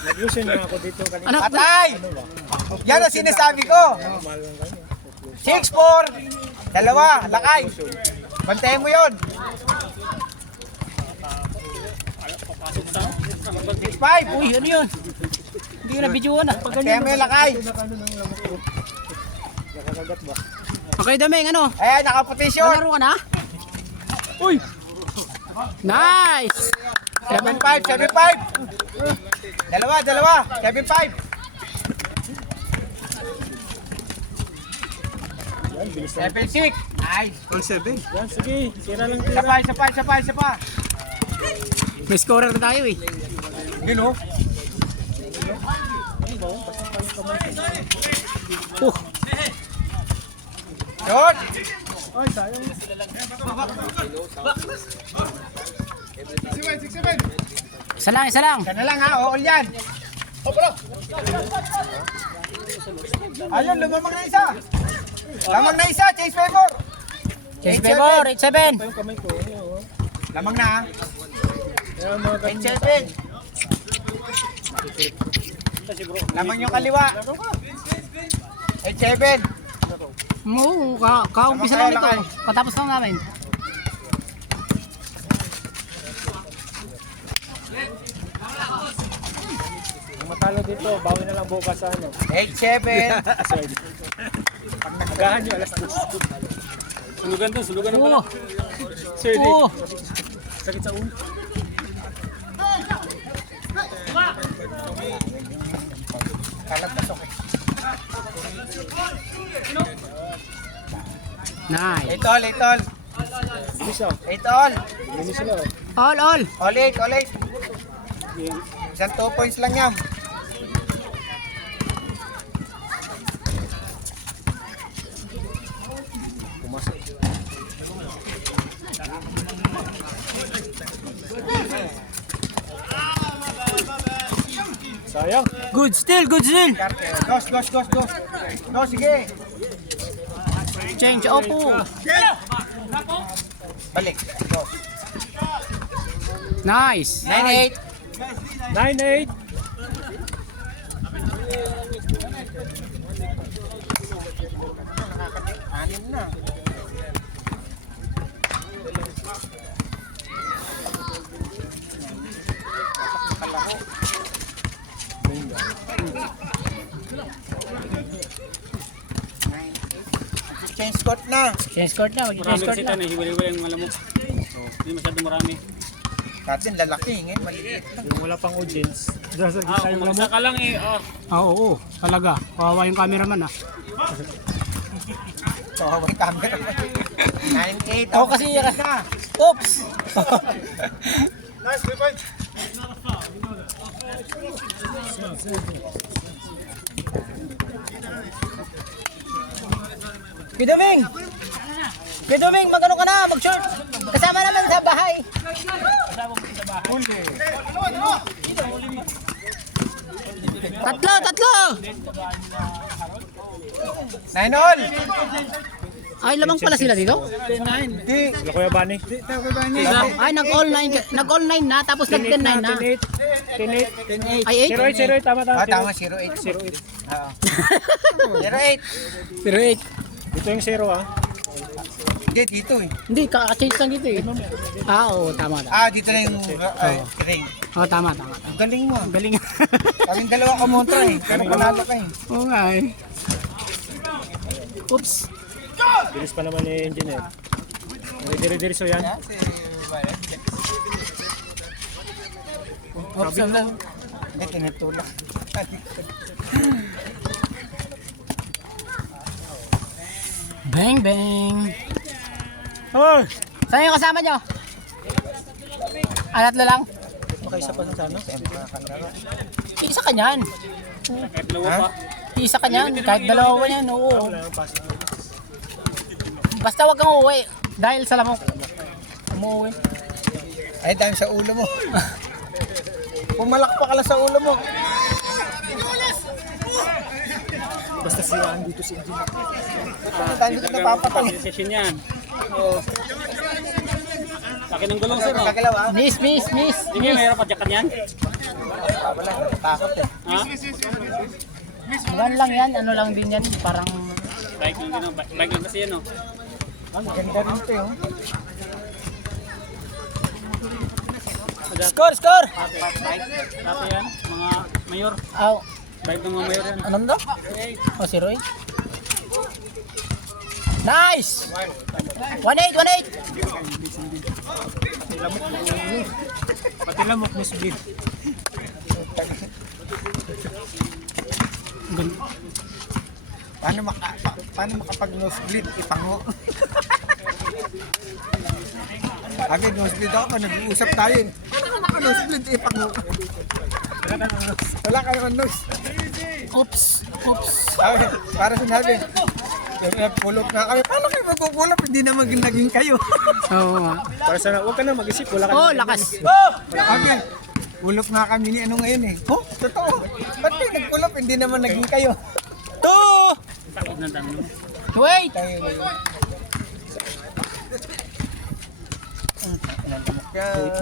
Nag-usin na ako dito kanina. Anak, Patay! Yan ang sinasabi ko. 6-4. Dalawa, lakay. Bantayan mo yun. 6-5. uy, ano yun? Hindi ko na-videoan ah. Bantayan mo yung lakay. Okay, Dameng, ano? Ayan, nakapotisyon. Malaro ka na? Uy! Nice! 7-5, 7-5. Dalawa, 7-5. 7-6. Ay, Yan, sige. Sira lang isa pa. May scorer na tayo eh. Yun oh. Yun. Ay, sayang. Isa lang, isa lang. Isa na lang ha, all yan. Ayun, lumamang na isa. Lamang na isa, chase favor. Chase favor, 8-7. Yung kamay ko. Lamang na ha. Kaya mga ganun. 8-7. Lamang yung kaliwa. 8-7. Oo, kaumpisa lang ito. Katapos lang namin. Kung matalo dito, bawi na lang bukas sa ano. 8-7. Agahan nyo, alas 2. Sulugan to, sulugan na pala. Oo. Sir, di. Oo. Sakit sa ulo. Kalat na sok. Nice. 8-all. Bisa. 8-all. Hindi sila. All. All 8. Isang 2 points lang yan. Sayang. Good still. Dos. Dos, sige. Change, opo. Balik. Dos. Nice. 9-8. 9-8. Anim na. Change court na. Change court na. Change court na. Hiwalay-hiwalay ang malamok. Hindi masyadong marami. Katin lalaki, ngayon maliit. Yung wala pang audience. Diyan sa gitna yung lamok. Ka lang eh. Oo, talaga. Kawawa yung cameraman ah. Kawawa yung camera. 9-8. Ako kasi na. Oops! Nice, 3 points. Kiduming, magano ka na, mag-short. Kasama naman sa bahay. Tatlo. 9-all. Ay, lamang pala sila dito? Hindi. Wala Kuya Bani. Ay, nag-all 9 na, tapos nag-10 9 na. 10-8. Ay, 8? 0-8, tama. Ah, tama, 0-8. 0-8. 0-8. Pero 8. Ito yung 0 ah. Hindi, dito eh. Hindi, kaka-change lang dito eh. Oo, tama. Ah, dito na yung ring. Oo, tama. Ang galing mo. Ang galing. Kaming dalawa kumontra eh. Pero panalo ka eh. Oo nga eh. Oops. Bilis pa naman ni engineer. Dire-diretso yan. Oops, lang. Hindi, tinutulak. Bang. Oh, saan yung kasama nyo? Tatlo lang? Makaisa pa sa sana. Isa ka niyan. Kahit dalawa pa. Isa ka niyan. Kahit dalawa yan, oo. Wala yung pass. Basta wag kang uuwi. Dahil sa lamok. Umuwi. Ay, dahil sa ulo mo. Pumalakpak ka lang sa ulo mo. Basta siraan dito si engineer. Tayo dito napapatay. Session yan. Laki ng gulong sir. Oh. Kagalaw ah. Miss. Sige, mayroon pa jacket yan. Wala, takot eh. Ha? Gan lang yan, ano lang din yan, parang Bike lang din, oh. Bike lang kasi yan, oh. Ganda rin ito eh. score, score! Dati yan, mga mayor. Aw, Bike ng mga mayor yan. anong daw? Oh, si Roy. Nice! 1-8, 1-8! Pati lamok mo speed. Paano makapag nosebleed? Ipango. Agad nosebleed ako, nag-uusap tayo eh. Paano naka-nosebleed? Ipango. Wala ka naman nose. Oops, oops. Sabi, para sinabi, pulot na kami. Paano kayo magpupulot? Hindi naman naging kayo. Oo nga. Para sana, huwag ka na mag-isip. Wala ka Oh, na. lakas. Okay. Ulok na kami ni ano ngayon eh. Oh, totoo. Ba't kayo nagpulot? Hindi naman naging kayo. Takot na dami. Wait! Wait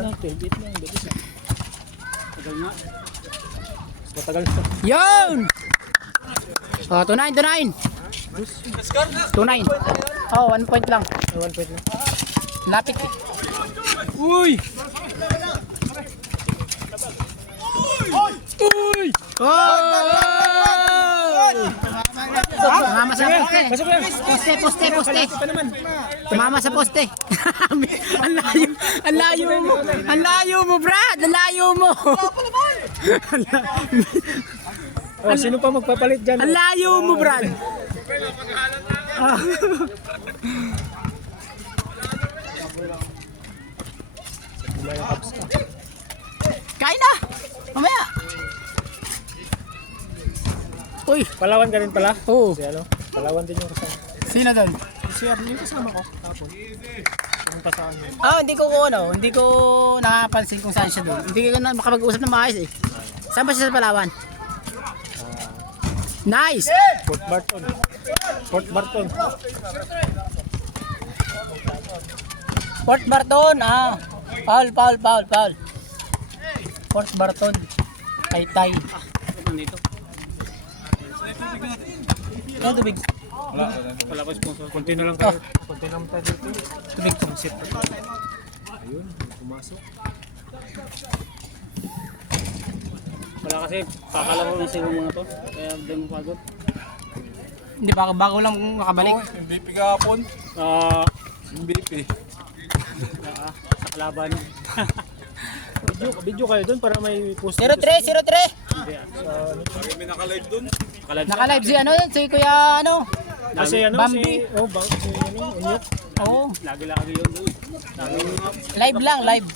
lang, 12-8 lang. Bilis na. Tagal nga. Matagal sa. Yun! Oh, 2-9, 2-9. 2-9. Oh, 1 point lang. 1 point lang. Lapit eh. Uy! Uy! Tumama sa poste. Pasok yan! Poste, poste, poste. Pa naman. Tumama sa poste. Ang layo, ang layo mo. Ang layo mo, Brad. Ang layo mo. Oh, sino pa magpapalit dyan? Ang layo mo, Brad. Kain na. Mamaya. Uy. Palawan ka rin pala? Oo. Si ano? Palawan din yung kasama. Sino doon? Si Arnie yung kasama ko. Tapos. Ang pasaan niya. Hindi ko nakapansin kung saan siya doon. Hindi ko na makapag-usap ng maayos eh. Saan ba siya sa Palawan? Nice! Fort Barton. Fort Barton. Fort Barton, ah. Paul. Fort Barton. Taytay. Ito dito. Oh, tubig. Wala ko sponsor. Kunti na lang tayo. Kunti na lang tayo dito. Tubig to. Ayun, pumasok. Wala kasi kakalaro na sila mga to. Kaya di mo pagod. Hindi, bago lang makabalik. MVP kahapon. MVP. Sa kalaban. Video kayo dun para may post. 03. Naka-live si ano yun, si Kuya ano. Kasi ano Bambi. si si ano, Unyok. Oo. Lagi-lagi yun doon. Live lang, live.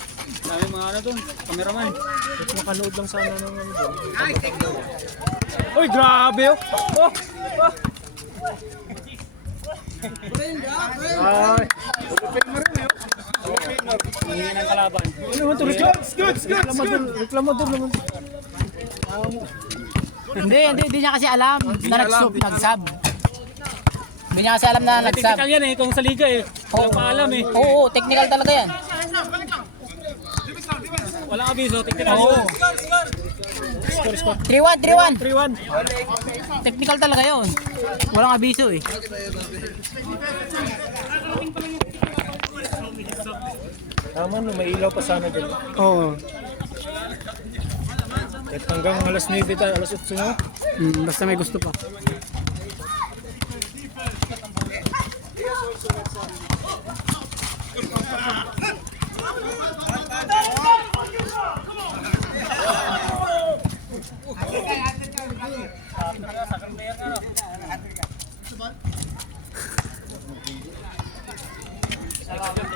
Dami mga ano doon. Cameraman. At makanood lang sana ng ano dun. Uy, grabe oh. Oh. Ay. Hindi ng kalaban. Ano naman to? Reklamador naman. Hindi niya kasi alam na nag-sub. Hindi niya kasi alam na nag-sub. Technical yan eh. Kung sa liga eh. Walang paalam eh. Oo, technical talaga yan. Walang abiso. Technical Oo. yun. 3-1. 3-1. Technical talaga yun. Walang abiso eh. Tama no, may ilaw pa sana dyan. Oo. At hanggang alas 9 tayo, alas 8 no? Basta may gusto pa.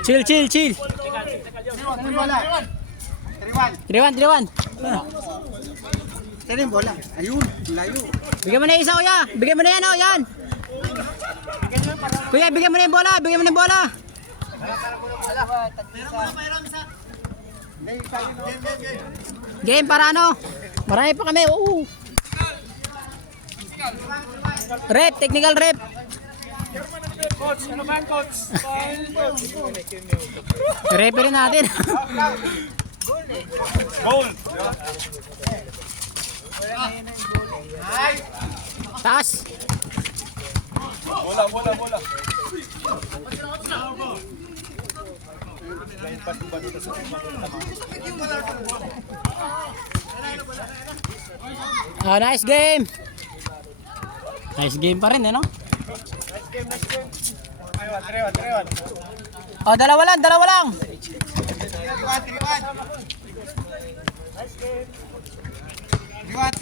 Chill. 3-1. Ito yung bola. Ayun, layo. Bigyan mo na yung isa, kuya. Bigyan mo na yan, oh, yan. Kuya, bigyan mo na yung bola. Game para ano? Marami pa kami. Oo. Rep, technical rep. Coach, ano ba ang coach? Referee natin. Goal! Taas. Bola. Oh, nice game. Nice game pa rin, ano? Oh, dalawa lang. Liwat.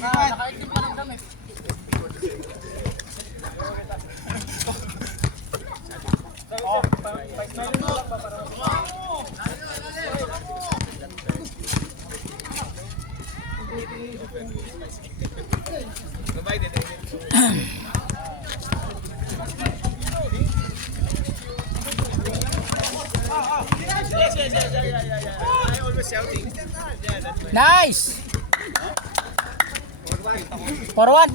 Nice. 4-1.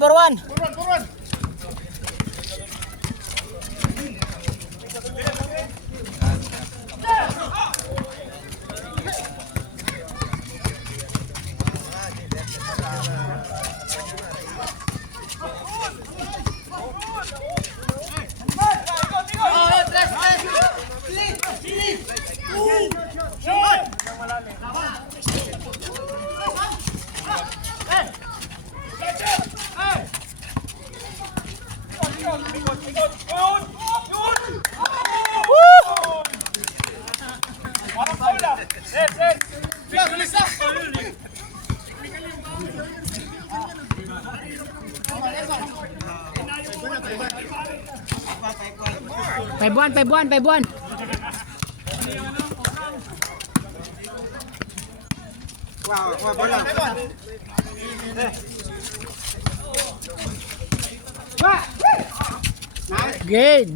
Five one. Wow, bola. Good.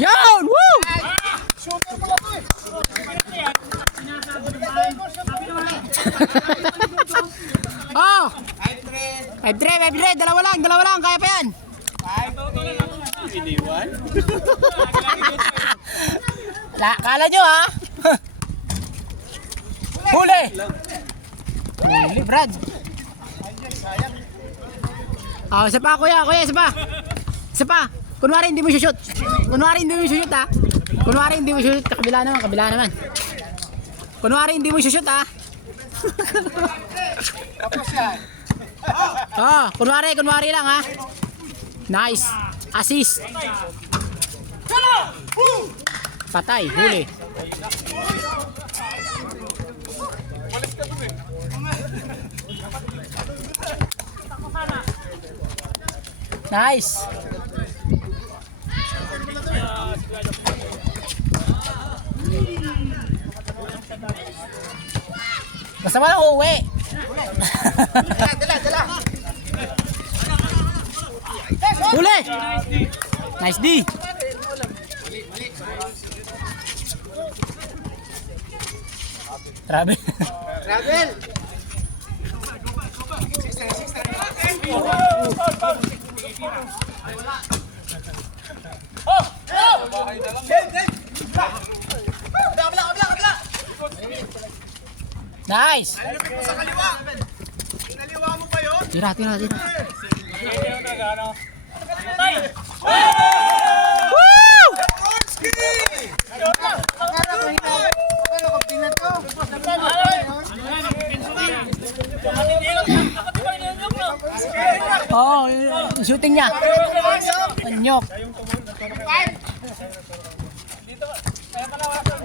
Yon! Woo! Oh! 5-3, dalawa lang, kaya pa yan. Kala nyo ha? Huli, Brad. Oh, isa pa kuya, isa pa. Kunwari hindi mo shoot ha. Kabila naman. Kunwari hindi mo shoot ha. Oh, kunwari lang ha. Nice. Assist. Patay, huli. Nice. Basta mo lang uuwi. Dala. Huli. Nice D. Travel. Nice. Inaliwa mo pa yun? Tira. Oh, yung shooting niya. Anyok.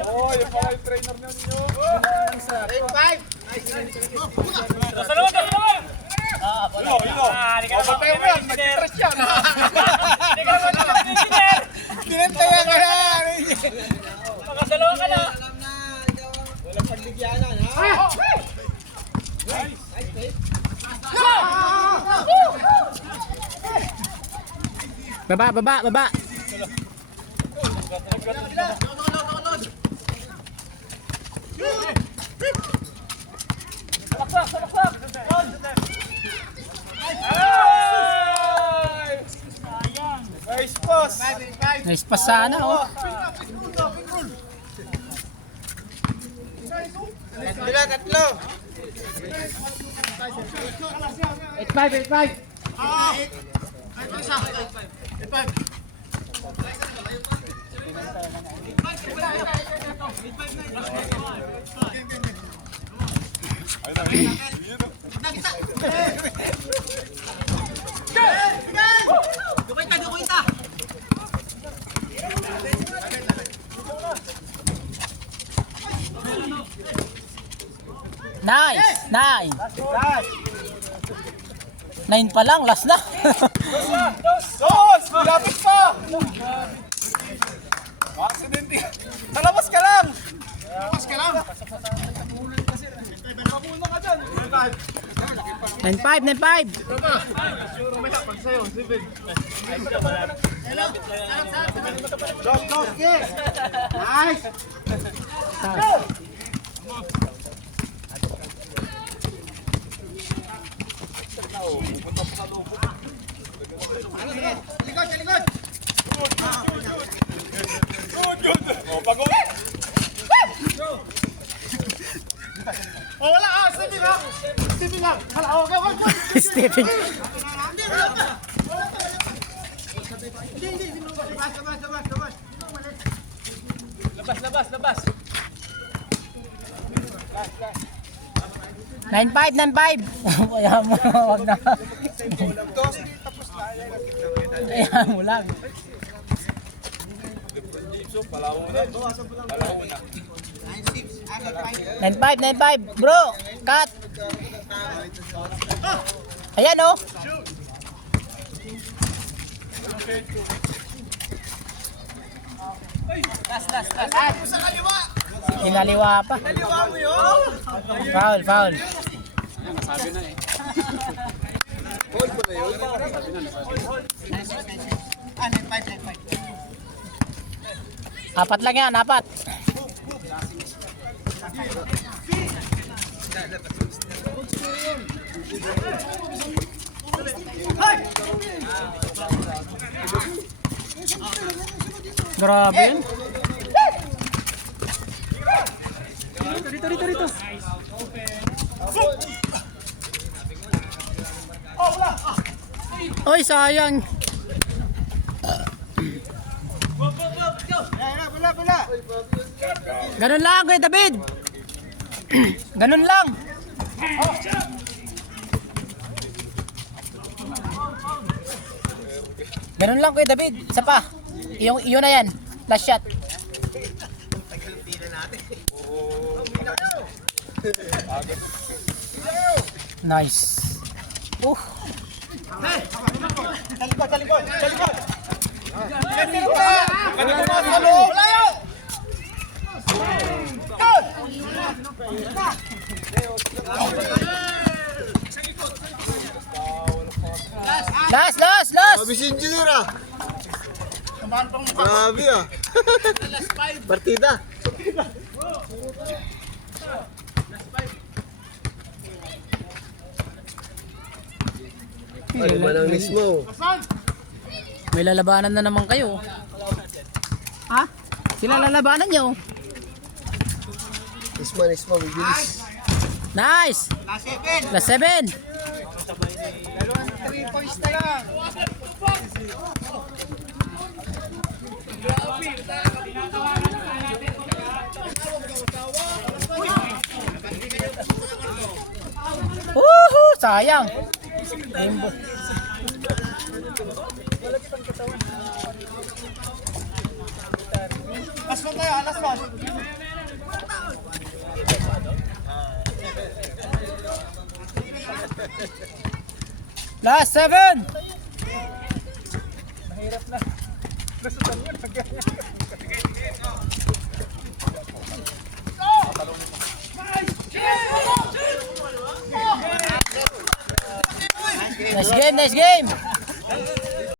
Oh, yung mga trainer ninyo. Tinantaya ka na! Makasalawa ka na. Walang pagbigyanan, ha? Baba. Nice pass sana, oh. Tatlo. 8-5. Nice. 9 pa lang, last na. Dos! Malapit pa! Aksidente. Talabas ka lang! 9-5. Dos, yes! Nice! Stepping. Labas. 9-5. Kaya mo, wag na. Kaya mo lang. 9-5. Bro, cut. Ayan, oh. Kinaliwa pa. Foul. Nasabi na eh. Apat lang yan, apat. Grabe yun. Rito. Oy, sayang. Wala. Ganun lang, Kuya David. Ganun lang. Ganun lang, Kuya David. Isa pa. Iyon na yan. Last shot. Nice. Last. Grabe si Engineer ah. Grabe ah. Partida. Ano ba nang mismo? May lalabanan na naman kayo. Ha? Sila lalabanan nyo. Mismo, bibilis. Nice! Last 7. 3 points na lang. Woohoo! Sayang. Last one tayo, last one. Last 7. Mahirap na. Nice game.